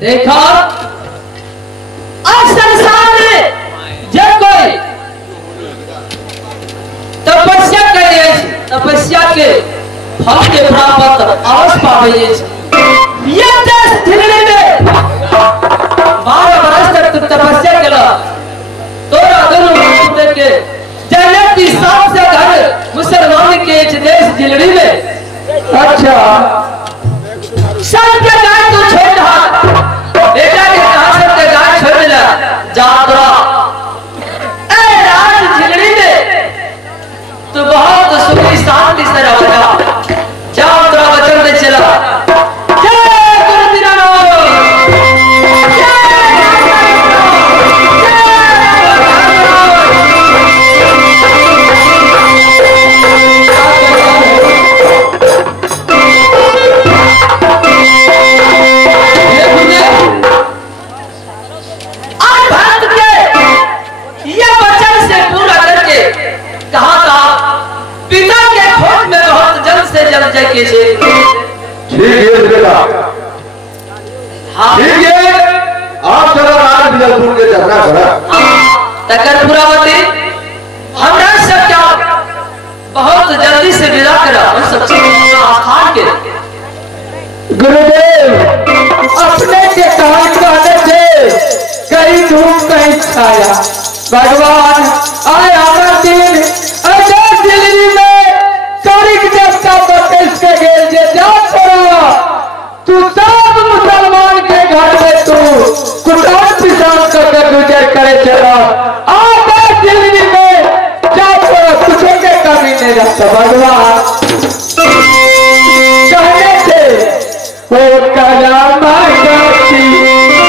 देखा आज संसार में जब कोई तपस्या करे तपस्या के फल के प्राप्त अवश्य पावे ये देश दिल्ली में 12 वर्ष तक तपस्या केला तोरा दोनों के जन्नत की सबसे घर मुसलमान के देश दिल्ली में अच्छा सब गाय तो छोड़ रहा बेटा के कहा सब गाय छोड़ दिला जातरा ए राज झिगड़ी में तो बहुत सुखी शांति से रहेगा जातरा वचन दे चला जय गुरु दीनानाथ ठीक है बेटा ठीक है आप चलो आज बिजलपुर के चलना पड़ा तकर पुरावती हमरा सब क्या बहुत जल्दी से विदा करा हम सब स्थान के गुरुदेव अपने के कहानी कहने थे कहीं धूप कहीं छाया भगवान आए आना दिन अजय दिल्ली में तारीख देवता बकस के गेल जे जा छोड़ा तू सब मुसलमान के घर में तू कुटान पिसान करके गुजर करे चला आधा दिल्ली में जा छोड़ा कुछ के कमी नहीं रखता भगवान कहने थे वो कलाम गाती जाने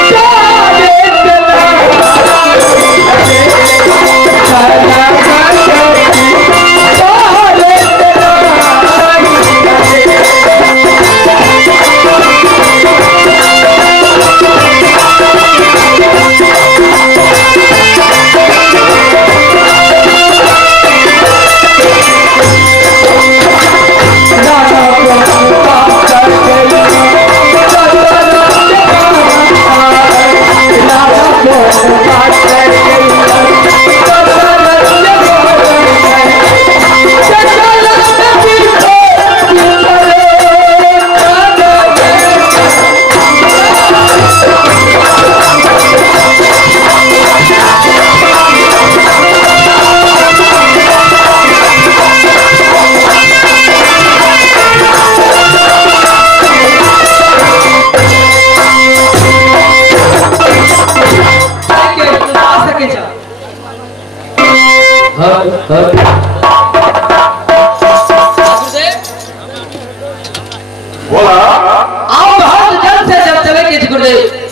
बोला आप बहुत जल्द से जब चले के गुरुदेव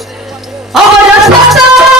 अब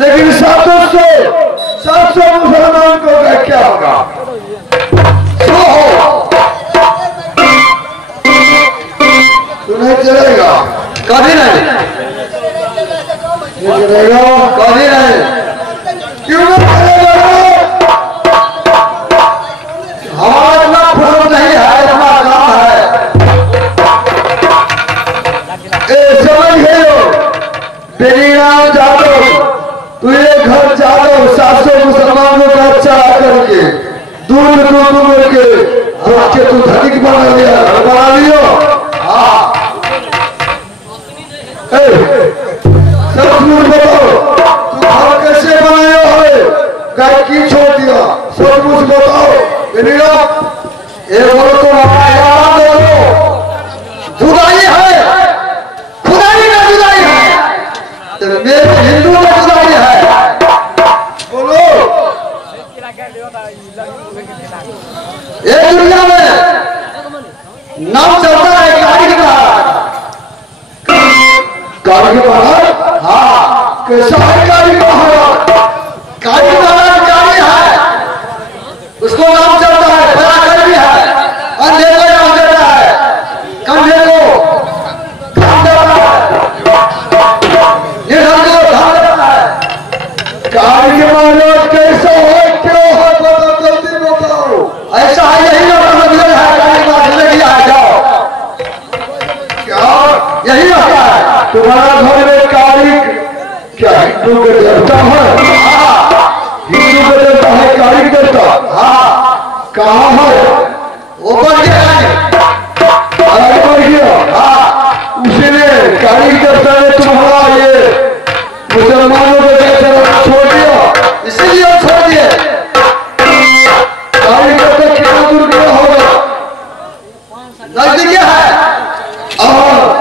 लेकिन 700 मुसलमान को क्या होगा? नहीं चलेगा, कभी नहीं चलेगा, कभी नहीं। क्यों नहीं चलेगा? हमारा इतना फर्ज नहीं है, इतना काम है। समझ गए हो? बेनीराम जादव, तू ये घर जादव 700 मुसलमानों का अच्छा करके दूर करके के तू धनिक बना लिया। हाँ, सब झूठ बताओ, तू घर कैसे बनाया है? गाय की छोड़ दिया? सब कुछ बताओ। बेनीराम, ये बोलो तो जुदाई है, खुदाई का जुदाई है, तो मेरे हिंदू का जुदाई है। बोलो, ये दुनिया में नाम चलता है गाड़ी का। गाड़ी के बाहर, हाँ, कैसा है गाड़ी के बाहर? गाड़ी के बाहर गाड़ी है, उसको नाम चलता है, बड़ा घर भी है, अंधे को नाम देता है, कंधे को धाम देता है, निधन को धाम देता है। गाड़ी के बाहर कैसा है, क्यों है, बताओ, जल्दी बताओ। ऐसा है, यही लोग है, गाड़ी का जिंदगी आ जाओ, क्या यही होता है? तुम्हारा घर में काली क्या हिंदू के देवता है? हाँ, हिंदू के देवता है, काली के देवता। हाँ, कहाँ है? वो बढ़ गया, अलग बढ़ गया। हाँ, उसी ने काली के देवता ने तुम्हारा ये मुसलमानों को जैसे छोड़ दिया, इसीलिए छोड़ दिए। काली के देवता कितना दूर गया होगा? नजदीक है। और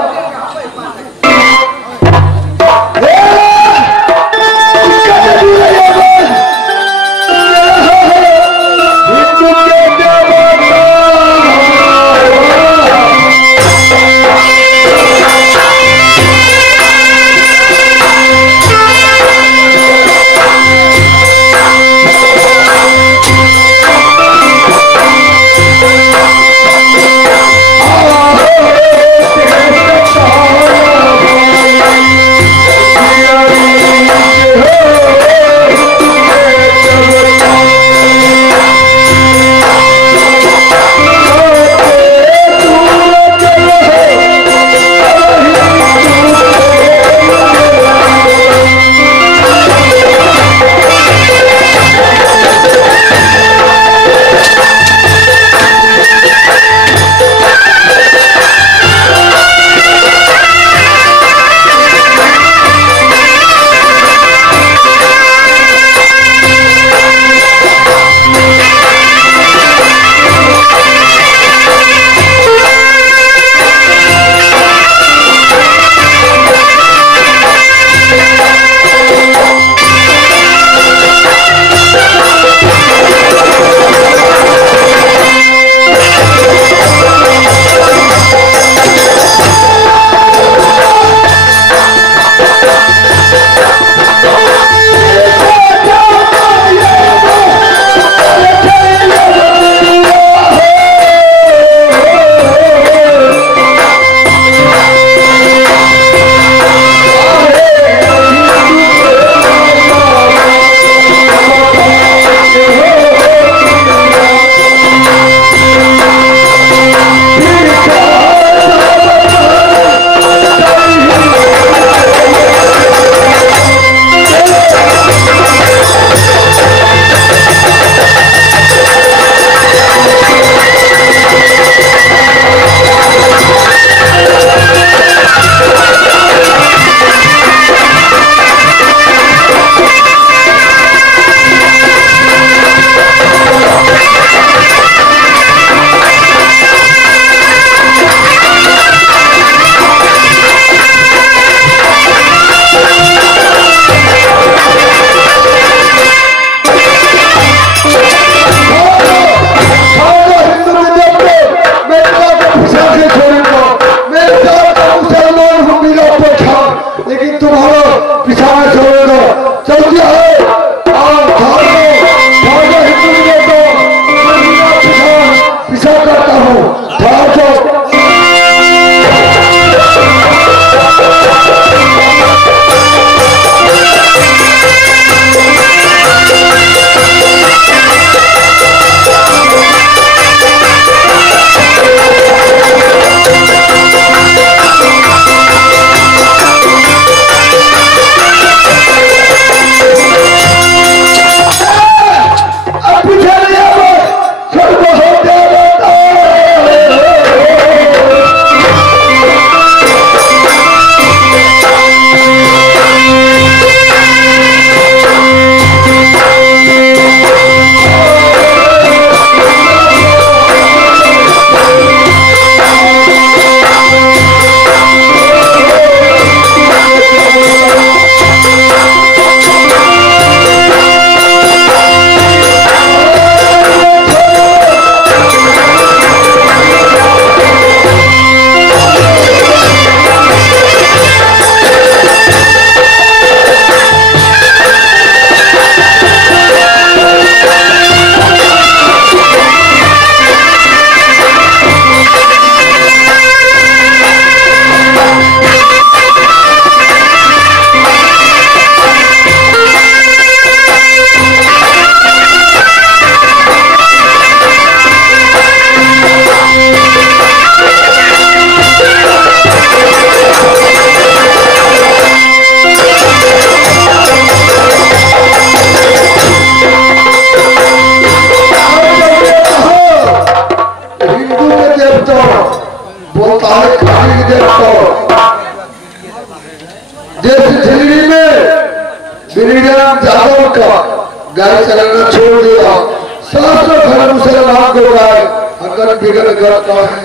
श्रीराम यादव का गाय चलाना छोड़ दिया। 700 घर मुसलमान को गाय अगर बिगड़ करता है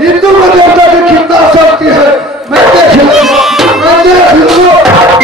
हिंदू को देवता की कितना शक्ति है। मैं देख लूंगा